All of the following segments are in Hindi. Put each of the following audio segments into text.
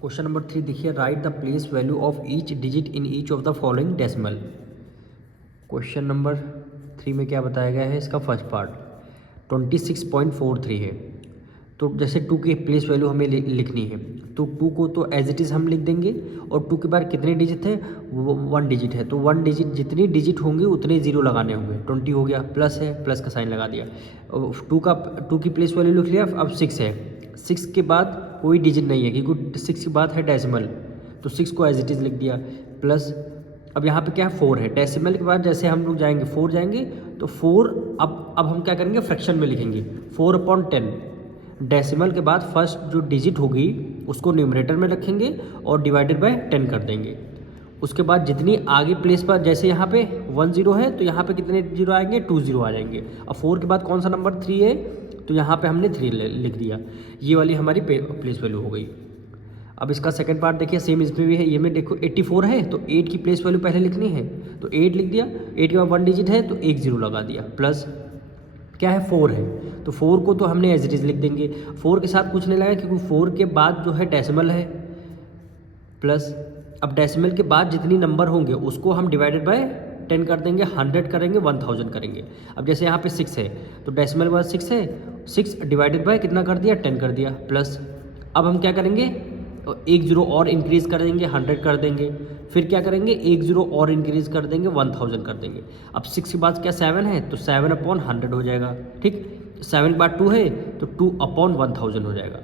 क्वेश्चन नंबर 3 देखिए, right the place value of each digit in each of the following decimal. Question number 3 में क्या बताया गया है, इसका फर्स्ट पार्ट 26.43 है। तो जैसे 2 की प्लेस वैल्यू हमें लिखनी है, तो 2 को तो एज इट इज़ हम लिख देंगे, और 2 के बाद कितने डिजिट है, वो 1 डिजिट है, तो 1 डिजिट जितनी डिजिट होंगे उतने जीरो लगाने होंगे। 20 हो गया, प्लस है, प्लस का साइन लगा दिया। 2 की प्लेस वैल्यू लिख लिया। अब 6 है, 6 के बाद कोई डिजिट नहीं है क्योंकि 6 के बाद है डेसिमल, तो 6 को एज इट इज़ लिख दिया। प्लस अब यहाँ पे क्या है, 4 है। डेसिमल के बाद जैसे हम लोग जाएंगे 4 जाएंगे, तो 4 अब हम क्या करेंगे, फ्रैक्शन में लिखेंगे 4/10। डेसिमल के बाद फर्स्ट जो डिजिट होगी उसको न्यूमरेटर में रखेंगे और डिवाइडेड बाय 10 कर देंगे। उसके बाद जितनी आगे प्लेस पर, जैसे यहाँ पे 1 0 है तो यहाँ पे कितने जीरो आएंगे, 2 0 आ जाएंगे। अब 4 के बाद कौन सा नंबर 3 है, तो यहाँ पे हमने 3 लिख दिया। ये वाली हमारी प्लेस वैल्यू हो गई। अब इसका सेकंड पार्ट देखिए, सेम इसमें भी है। ये में देखो 84 है, तो 8 की प्लेस वैल्यू पहले लिखनी है, तो 8 लिख दिया। 8 के बाद 1 डिजिट है तो 1 0 लगा दिया। प्लस क्या है, 4 है, तो 4 को तो हमने एज इट इज़ लिख देंगे। 4 के साथ कुछ नहीं लगा क्योंकि 4 के बाद जो है डेसिमल है। प्लस अब डेसिमल के बाद जितनी नंबर होंगे उसको हम डिवाइडेड बाय 10 कर देंगे, 100 करेंगे, 1000 करेंगे। अब जैसे यहाँ पे 6 है, तो डेसिमल के बाद 6 है, 6 डिवाइडेड बाय कितना कर दिया, 10 कर दिया। प्लस अब हम क्या करेंगे, 1 0 और इंक्रीज कर देंगे, 100 कर देंगे। फिर क्या करेंगे, 1 0 और इंक्रीज कर देंगे, 1000 कर देंगे। अब 6 के बाद क्या 7 है, तो 7/100 हो जाएगा। ठीक, 7 के बाद 2 है तो 2/1000 हो जाएगा।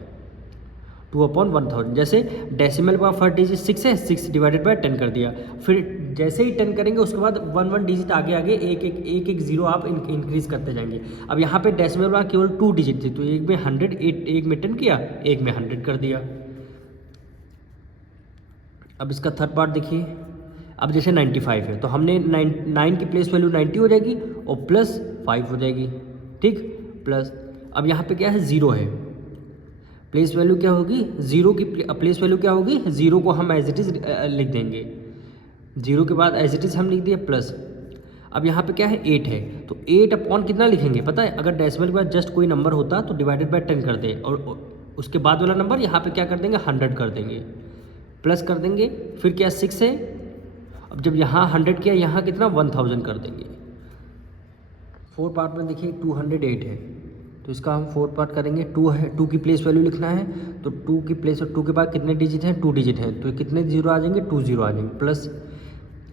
2/1000। जैसे डेसिमल का फर्स्ट डिजिट 6 है, 6 डिवाइडेड बाय 10 कर दिया। फिर जैसे ही 10 करेंगे उसके बाद 1 डिजिट आगे आगे एक जीरो आप इंक्रीज करते जाएंगे। अब यहाँ पे डेसिमल का केवल 2 डिजिट थी, तो एक में 100, एक में 10 किया, एक में 100 कर दिया। अब इसका थर्ड पार्ट देखिए। अब जैसे 95 है, तो हमने 9 की प्लेस वैल्यू 90 हो जाएगी और प्लस 5 हो जाएगी। ठीक, प्लस अब यहाँ पे क्या है, 0 है, प्लेस वैल्यू क्या होगी, 0 की प्लेस वैल्यू क्या होगी, 0 को हम एज इट इज़ लिख देंगे। 0 के बाद एज इट इज़ हम लिख दिए प्लस। अब यहाँ पे क्या है, 8 है, तो 8/, कितना लिखेंगे पता है, अगर डेसिमल के बाद जस्ट कोई नंबर होता तो डिवाइडेड बाय 10 कर दे, और उसके बाद वाला नंबर यहाँ पे क्या कर देंगे, 100 कर देंगे, प्लस कर देंगे। फिर क्या 6 है, अब जब यहाँ 100 किया, यहाँ कितना 1000 कर देंगे। 4 पार्ट में देखिए 208 है, तो इसका हम 4 पार्ट करेंगे। 2 है, 2 की प्लेस वैल्यू लिखना है, तो 2 की प्लेस, 2 के बाद कितने डिजिट हैं, 2 डिजिट हैं, तो कितने जीरो आ जाएंगे, 2 0 आ जाएंगे। प्लस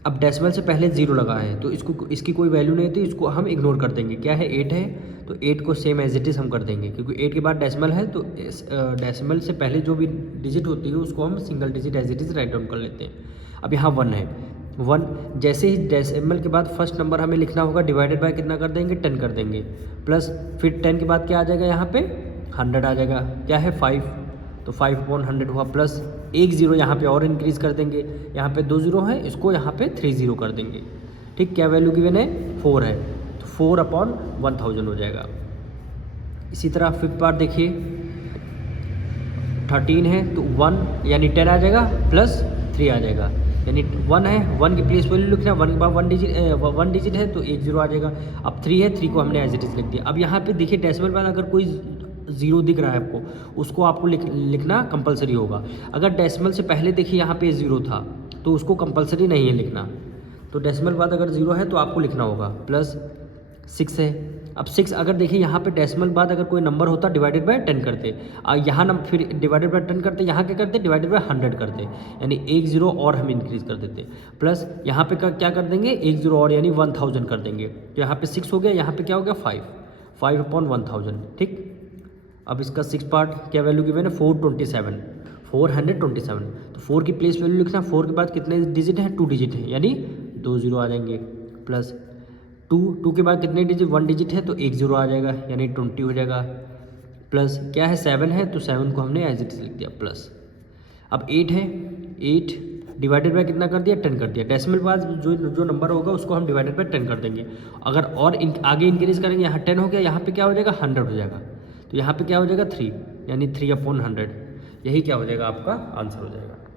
अब डेसिमल से पहले 0 लगा है, तो इसकी कोई वैल्यू नहीं थी, इसको हम इग्नोर कर देंगे। क्या है, 8 है, तो 8 को सेम एज इट इज़ हम कर देंगे, क्योंकि 8 के बाद डेसिमल है, तो डेसिमल से पहले जो भी डिजिट होती है उसको हम single digit as it is write down कर लेते हैं। अब यहाँ 1 है, 1 जैसे ही डेसिमल के बाद फर्स्ट नंबर हमें लिखना होगा, डिवाइडेड बाय कितना कर देंगे, 10 कर देंगे। प्लस फिर 10 के बाद क्या आ जाएगा, यहाँ पे 100 आ जाएगा। क्या है, 5, तो 5/100 हुआ। प्लस 1 0 यहाँ पे और इंक्रीज कर देंगे, यहाँ पे 2 0 है, इसको यहाँ पे 3 0 कर देंगे। ठीक, क्या वैल्यू गिवन है, 4 है, तो 4/1000 हो जाएगा। इसी तरह फिफ्थ पार्ट देखिए, 13 है, तो 1 यानी 10 आ जाएगा, प्लस 3 आ जाएगा, यानी 1 है, 1 की प्लेस वैल्यू लिखना है, 1 के बाद 1 डिजिट है, तो 1 0 आ जाएगा। अब 3 है, 3 को हमने एज इट इज़ लिख दिया। अब यहाँ पे देखिए डेसिमल बाद अगर कोई 0 दिख रहा है आपको, उसको आपको लिखना कंपलसरी होगा। अगर डेसिमल से पहले देखिए यहाँ पे 0 था, तो उसको कंपलसरी नहीं है लिखना, तो डेसिमल बाद अगर 0 है तो आपको लिखना होगा। प्लस 6 है, अब 6 अगर देखिए यहाँ पे डेसिमल बाद अगर कोई नंबर होता डिवाइडेड बाय 10 करते, यहाँ फिर डिवाइडेड बाय 10 करते, यहाँ क्या करते, डिवाइडेड बाय 100 करते, यानी 1 0 और हम इंक्रीज कर देते। प्लस यहाँ पे क्या कर देंगे, 1 0 और, यानी 1000 कर देंगे। तो यहाँ पे 6 हो गया, यहाँ पे क्या हो गया, 5/1000। ठीक, अब इसका 6 पार्ट क्या वैल्यू गिवन है, 427। तो 4 की प्लेस वैल्यू लिखना, 4 के बाद कितने डिजिट हैं, 2 डिजिट हैं, यानी 2 0 आ जाएंगे। प्लस 2 के बाद कितने डिजिट, 1 डिजिट है, तो 1 0 आ जाएगा, यानी 20 हो जाएगा। प्लस क्या है, 7 है, तो 7 को हमने एज इट इज लिख दिया। प्लस अब 8 है, 8 डिवाइडेड बाय कितना कर दिया, 10 कर दिया। डेसिमल के बाद जो नंबर होगा उसको हम डिवाइडेड बाय 10 कर देंगे। अगर और आगे इंक्रीज करेंगे, यहाँ 10 हो गया, यहाँ पे क्या हो जाएगा, 100 हो जाएगा, तो यहाँ पे क्या हो जाएगा, 3, यानी 3/100। यही क्या हो जाएगा, आपका आंसर हो जाएगा।